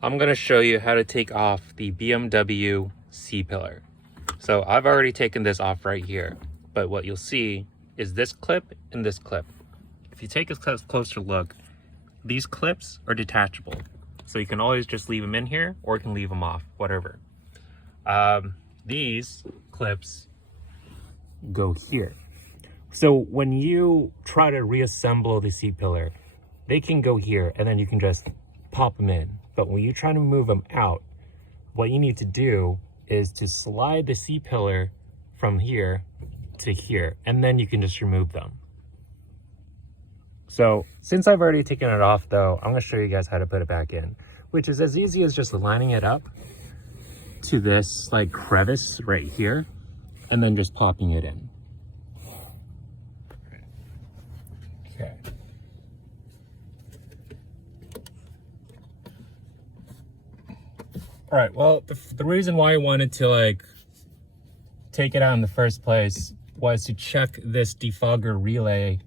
I'm going to show you how to take off the BMW C-pillar. So I've already taken this off right here, but what you'll see is this clip and this clip. If you take a closer look, these clips are detachable. So you can always just leave them in here, or you can leave them off, whatever. These clips go here. So when you try to reassemble the C-pillar, they can go here and then you can just pop them in. But when you try to move them out, what you need to do is to slide the C-pillar from here to here, and then you can just remove them. So since I've already taken it off though, I'm gonna show you guys how to put it back in, which is as easy as just lining it up to this like crevice right here, and then just popping it in. Okay. All right, well, the reason why I wanted to like take it out in the first place was to check this defogger relay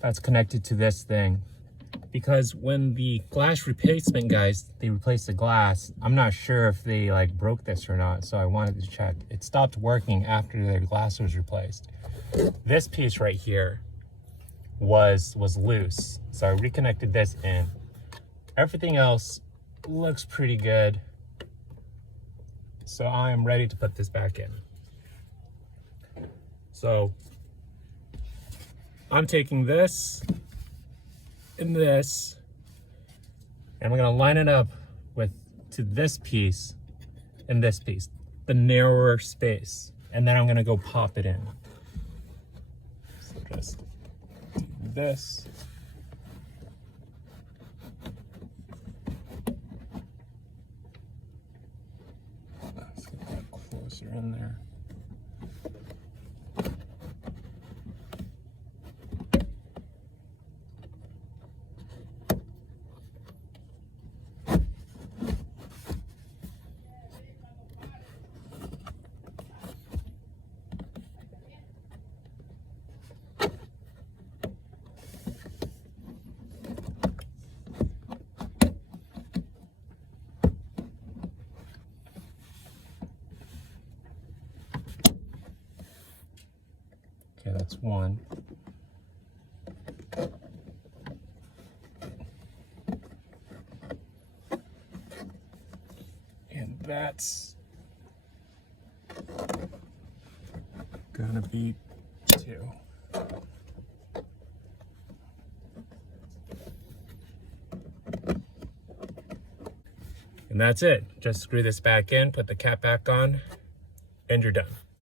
that's connected to this thing. Because when the glass replacement guys, they replaced the glass, I'm not sure if they like broke this or not, so I wanted to check. It stopped working after the glass was replaced. This piece right here was loose, so I reconnected this in. Everything else looks pretty good. So I am ready to put this back in. So I'm taking this and this, and I'm gonna line it up to this piece and this piece, the narrower space, and then I'm gonna go pop it in. So just do this. Let's get that closer in there. Okay, that's one. And that's gonna be two. And that's it. Just screw this back in, put the cap back on, and you're done.